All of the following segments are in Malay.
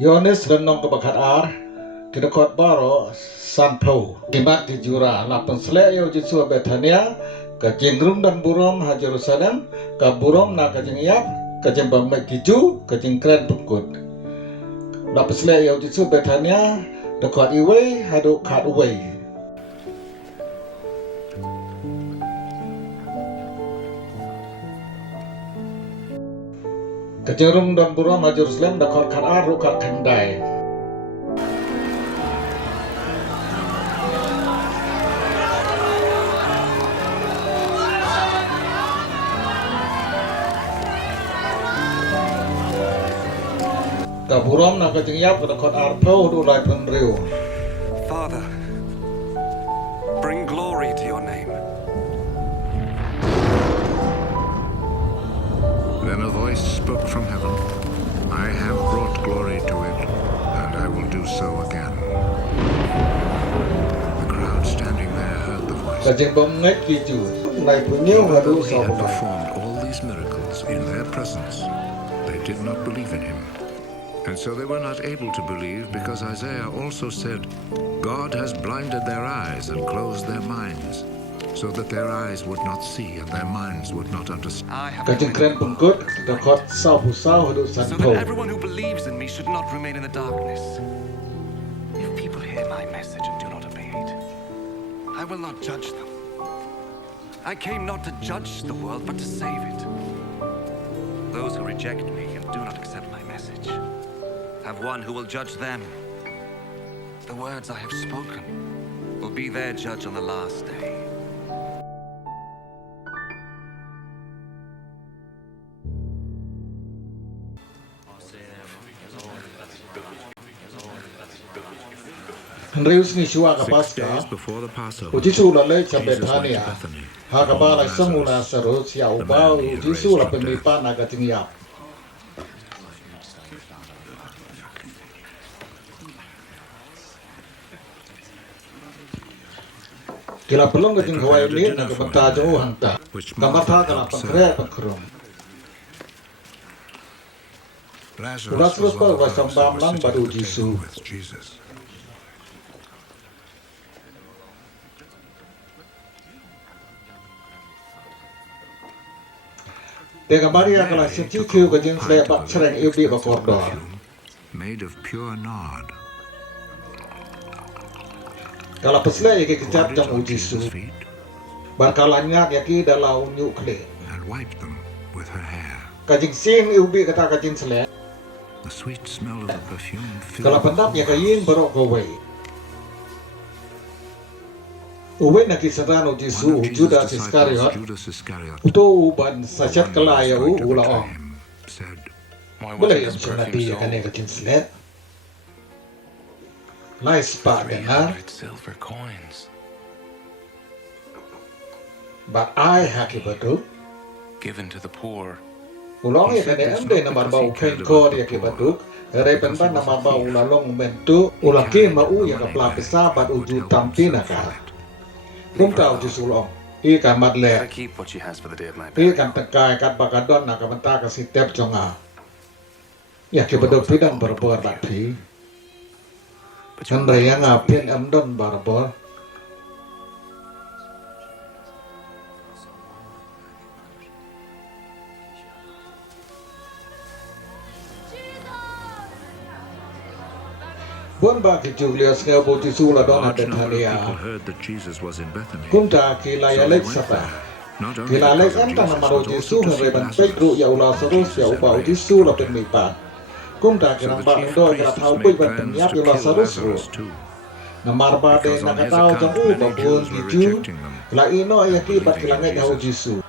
Yohanes renong kebakat ar, kidakot baro sanpau. Kimak di jura lapan selek yo jisu Betania, ke jengrum dan burom ha Jerusalem, ke burom na ke jengiap, ke jembang kiju, ke jengkren pengkut. Lapan selek yo jisu Betania, dekot iwe hadu kat uwe. Ke jengrum dan burom ha Jerusalem, dekot kat ar rukat kendai. Kaburam na kajingyap kadakot arpau dulai penriu. Father, bring glory to your name. Then a voice spoke from heaven, I have brought glory to it, and I will do so again. The crowd standing there heard the voice. Kajing bangek kiju, nai punyu hadu He had sabunai. performed all these miracles in their presence. They did not believe in him. And so they were not able to believe because Isaiah also said, God has blinded their eyes and closed their minds, so that their eyes would not see and their minds would not understand. I have Kajing kren pengkut kadakot sahu hadu so sanpau. that everyone who believes in me should not remain in the darkness. If people hear my message and do not obey it, I will not judge them. I came not to judge the world, but to save it. Those who reject me and do not accept my message have one who will judge them. The words I have spoken will be their judge on the last day. Henrius ni shua 6 kapaska. days before the Passover, Ujisu la le Jesus went to Betania. Bethany. Ha kabala samuna seru siau bau ujisu la pemipa na kajingyap. Kila pelong kajing hawai ni na kebenta jauh hangta. Kamata kala pengkre pengkerum. Lazarus terus was one of bawa those who sambam were lang sitting baru at the Jisu. table with Jesus. Tega Maria kala sinci kiu kajing selek bak cereng iubi bakordor. Made of pure nard. Kala peslek yaki kecap Poured it jam on ujisu. Jesus' feet Barkalanya yaki dalau unyu kle. and wiped them with her hair. Kajing sin iubi kata kajing selek. The sweet smell of the perfume Kala filled the pendap ya whole kayin house. barok gawe. Uwe na kisaran One ujisu of Jesus' Judas disciples, Iskariot. Judas Iscariot, Uto uban sachat the one kala who ya was going to ula betray ong. him, said, Why Boleh wasn't yang this sunati perfume ya kane sold? kajing selek. Lai spa dengar. 300 silver coins. But I haki batu. Given to the poor. Ulang ya kane emde namar bau pengkor ya ke batu. Ere pentan nama bau ulalong mentu ulaki mau ya ke pelapisa bat uju tampina ka. Kum tau uju sulong. I kan mat Let her le. keep what she has for the day of my I burial. kan tekai kat bakadon na ka benta ka si tep jonga. Ya ke bedok pidang berbor bat pi. But you Kan raya ngapin emdon berbor. Buon ba ki Julius nga bo ti sula a don large number of Betania. people heard that Jesus was in Bethany. Kumta ki la So ya they lek went sapa. there, not only Kila lek because of anta na Jesus, maro but Jesu also to see reban Lazarus, Pedro ya ula sarus ya Jesus' uba had utisu la pemipa. Kumta ki So the namba chief ndo ki priests tau made pui ban plans penyap to ya ula kill sarus ru. Lazarus too, Na marba de because na on his katau account jang u many babun Jews were hiju. rejecting them La ino ya ki bat believing kila in ngai hau Jesus. Jesu.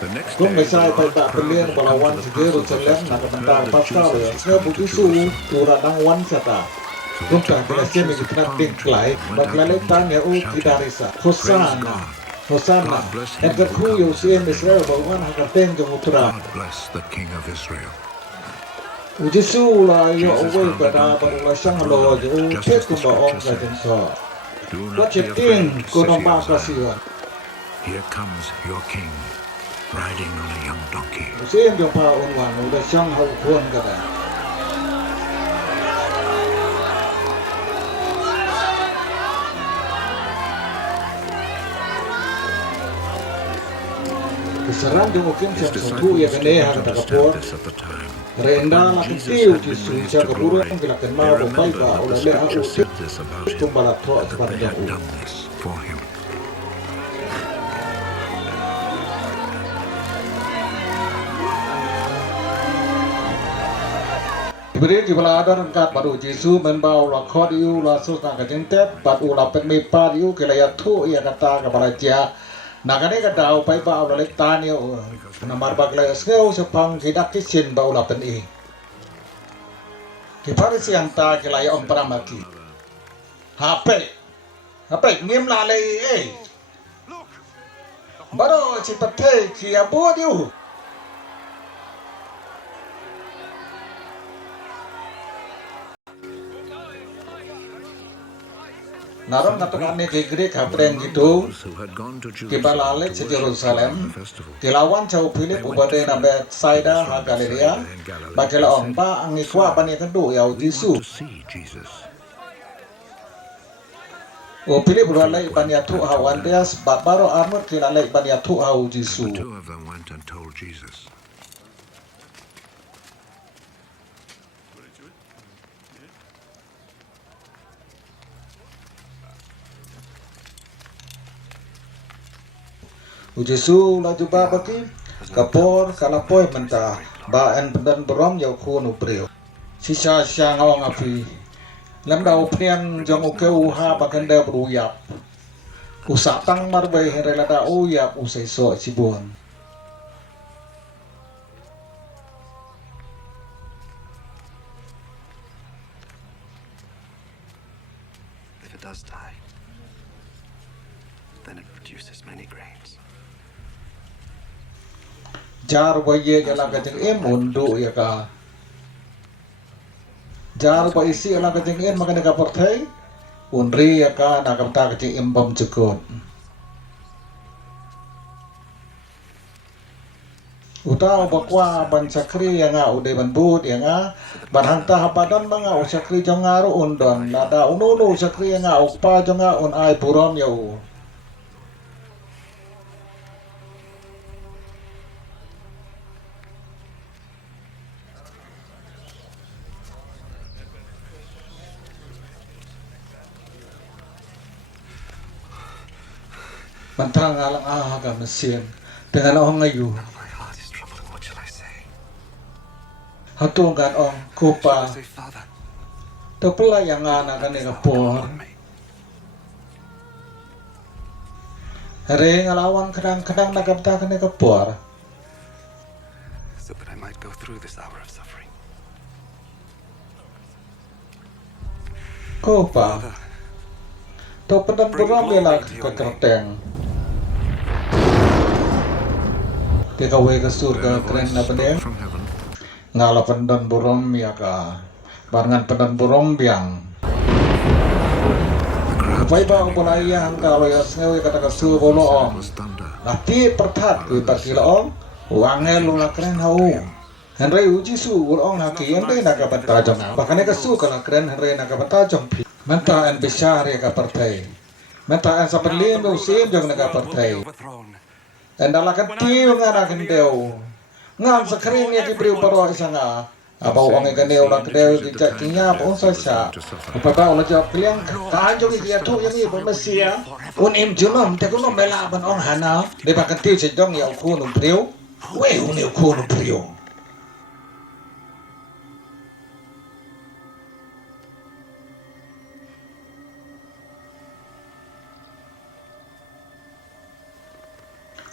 The next Kum day, mesai the pai large tak crowd pelian had come balawan to the si Jerusalem Passover na festival kabenta heard that Paskal ya Jesus was nga bu coming to Jesu Jerusalem. ura dang wan sata. So they Kumta took kena semi branches ki of kena palm tingklai trees and went bat out kila to lek meet tan ya him, u shouting, kidarisa. Praise Hosana. God. Hosana. God bless him Edgar who ku comes yo in si the en name Israel of the bawan Lord. hakaten jong utra. God bless the King of Israel. Ujisu la yo Jesus away found a kada donkey baru la sang and lo rode on jo it, just te as the kumba ong scripture ka jeng says. so. Do Ko not be chetin afraid, ko city nomba of ka Zion. siwan. Here comes your king. riding on a young donkey. Musim jumpa unwan udah siang hau kuan kata. Keseran jumukin His siang satu ya disciples kene did hak not tak understand kapor. this at the time. Renda When la Jesus kitiu had di been sucia raised to keburu glory, kilakan they mau bai remembered ba that the ulah le scripture au said this about him, tumbalat tho and that cepat they had jauh. done this for him. Beri di belada rengkat baru Yesus membau la khod iu la susna ka jengtet bat ula pen mi pa iu ke la ya thu ya kata ka balaja nakane ka dau pai ba ula lek tan iu na mar bak la skeu sepang kidak kisin ba ula pen i ki pare siang ta ke la ya om pramati hape ngim la le baru si pathe ki abu diu naron katakan ni kigri kapten gitu Those who had gone to Kibalale Jerusalem sa to worship Jerusalem, God at the festival. kilawan sa Philip ubade na Bethsaida ha Galilea, bakilaon ba ang ikwa ba ni kadu yaw We want Jisu. to see Jesus. O Philip ulalay banyatu ha Wandias, baro armut kilalay banyatu ha And Jisu. the two of them went and told Jesus. Jisu la juba baki kapor kalapoy menta ba en pendan berom yaw kun ubreo. Sisa siang awang api. Lam daw pnian jong ukeu ha bakanda beruyap. Usatang marbay relata uyap usai so sibon. If it does die, then it produces many grains. Jar baye jala kajeng em undu ya ka. Jar ba isi ala kajeng em makane ka porthai. Unri ya ka nakam ta kajeng em bam cekot. Utau bakwa ban sakri yang nga ude ban but yang nga ban hangta hapadan mga usakri jong ngaru undon nada ununu sakri yang nga ukpa jong nga un ai burom yau. Bantang alang aga mesin dengan orang ngayu. My heart is troubled. What shall I say? Hatungan ong Shall I kupa say, Father, tepela yang anak kan is ni thou kapor. upon me? Hari ngalawan kadang-kadang nakapta kan ni kapor. So that I might go through this hour of suffering. Kupa Father, to pedan beram bela ke kerteng. Dia kawe ke surga Then a keren voice na spoke pedeng from heaven. ngala pendan beram ya ka. Barengan pendan beram biang. The crowd Pai ba standing pula there yang kalau ya sengaja kata ke Some sur of them bolo said it om. was thunder. Lati pertat ku pakila om. Wangel lula keren hau. Henry uji su ulong haki yang dia nak banta jong. Bahkan ke su kalau keren Henry nak banta jong pi. Menta en besar ya ka partai. Menta en saperlin now the usim ruler of jong this nak world will be partai. overthrown. Endalakan tiu nganakan deu. Ngam sakring ya ki beriu paro isanga. Apa wong ikan deu nak deu di tak tinya pun sasa. Apa ba ola jawab kliang kanjong iki atu yang ibu mesia. Un im junom te kuno mela ban ong hana. De bakan tiu sejong ya ku no beriu. We un ku no beriu.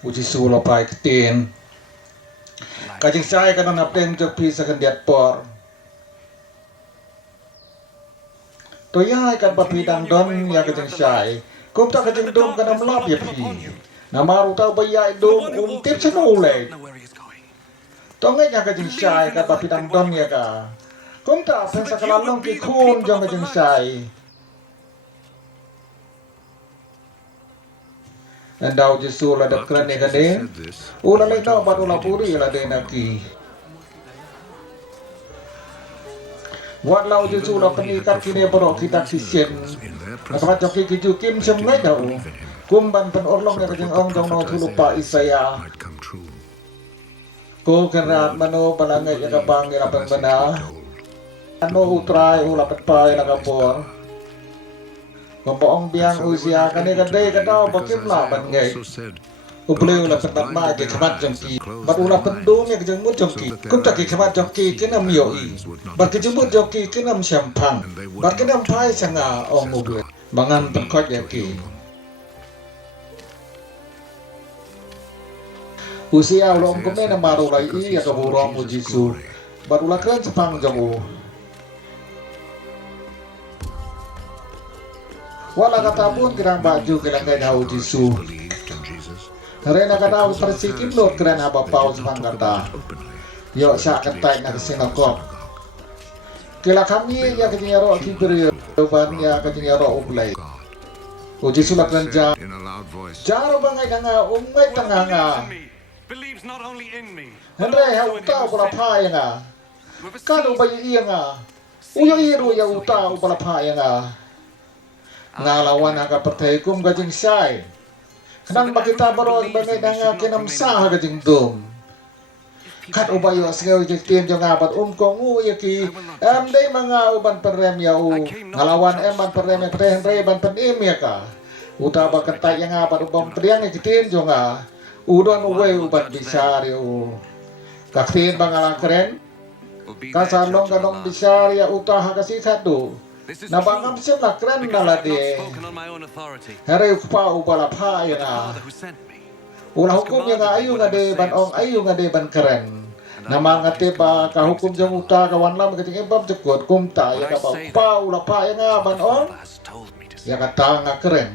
Uji sula pai ketin. Kajing saya kan napten jok pi sakendiat por. Toya kan papi dang don ya kajing saya. Kum tak kajing dom kan melap ya pi. Nama ruta bayai dom tip senule. Know where he is going. Tongai ya kajing saya kan papi dang don ya ka. Kum tak pensa kalalong ki kun jong kajing saya. Andau Jesu la dak kran After ne Jesus kane. said this, Ula he le no went bat off ula and hid puri la himself de in na the ki. cave. Wat lau Even Jesu la though he penikat had kini performed baro all kita these sisien. miracles in their Akamat presence, joki kiju kim they sem did ngai not dau. believe in him. Kumban pen orlong So ya that kajeng what the ong jong no prophet thulupa Isaiah had said Isaiah. might come true. Ko kenrat Lord, mano palangai who ya kabang believed ya the lapang message bana. we told? To Ano whom utrai did we ula pai reveal na his kapor. power? Kompoong And biang so they were usia not kani able to kadai believe kadau because bakim la Isaiah ban ngai. also said, Ubleu God la has pendat ma blinded ke their khamat eyes jongki. and closed Bat their ula pendung minds, ya kejeng mut so jongki. that their Kum tak ki eyes khamat would not jongki see kenam and their yo i. minds would not Bat kejeng mut understand, jongki kenam syampang. and they would Bat kenam not pai turn sanga away, ong says ubleu. God, Bangan for me penkot to ya ki. heal them. Usia ulo Isaiah kum ne said maru this lai because i he ya ka saw burong mu Jesus' Jesu. glory Bat ula keren resting sepang upon jamu. him. Wala Even kata pun then, kirang many baju of the kirang Jewish kaya hau authorities Jesu. believed in Jesus, Rena but kada hau because of the persikim Pharisees, lot keren haba they pau did not sepang talk kata. about it openly, Yo so as sa not to be katai na expelled from the sinagog. synagogue. Kila kami They ya wrote kajingaro human kibri approval ban rather ya than the kajingaro approval ublay. of God. Uji sulak Jesus ranja. said in a loud voice, Jaro bangay nga umay Whoever tanga nga. believes in me believes not only in me, but Henry ha also in him utao who pala sent me. paya nga. Whoever Kano sees ba me iya nga? Uyo sees iru ya also him utao who pala sent me. paya nga. I Ngalawan have nga kapatay kum gajing siyay. Kanang makita baro bangay nga kinam sa gajing dum. Kat ubayo asgaw jitim jo nga bat kong uya ki day mga uban peremya u ngalawan eman peremya pre ban penemya ka uta ba katay nga bat ubang priang jitim jo nga udon uwe ubat bisari u kaktin bangala keren will be their kasalong judge on the ganong last bisari uta hakasikat do This is nabangam true, sim na keren because I have not nalade spoken on my own authority, here upa ubala pa but the nga Father who sent me. ulah hukum yang ayu nga de ban ong ayu nga de ban keren. Nama nga te ba kahukum jang uta kawan lam kating ibam cekut kumta ya ka ba pa ulah pa yang nga ban ong Father has told me to say. ya kata nga keren.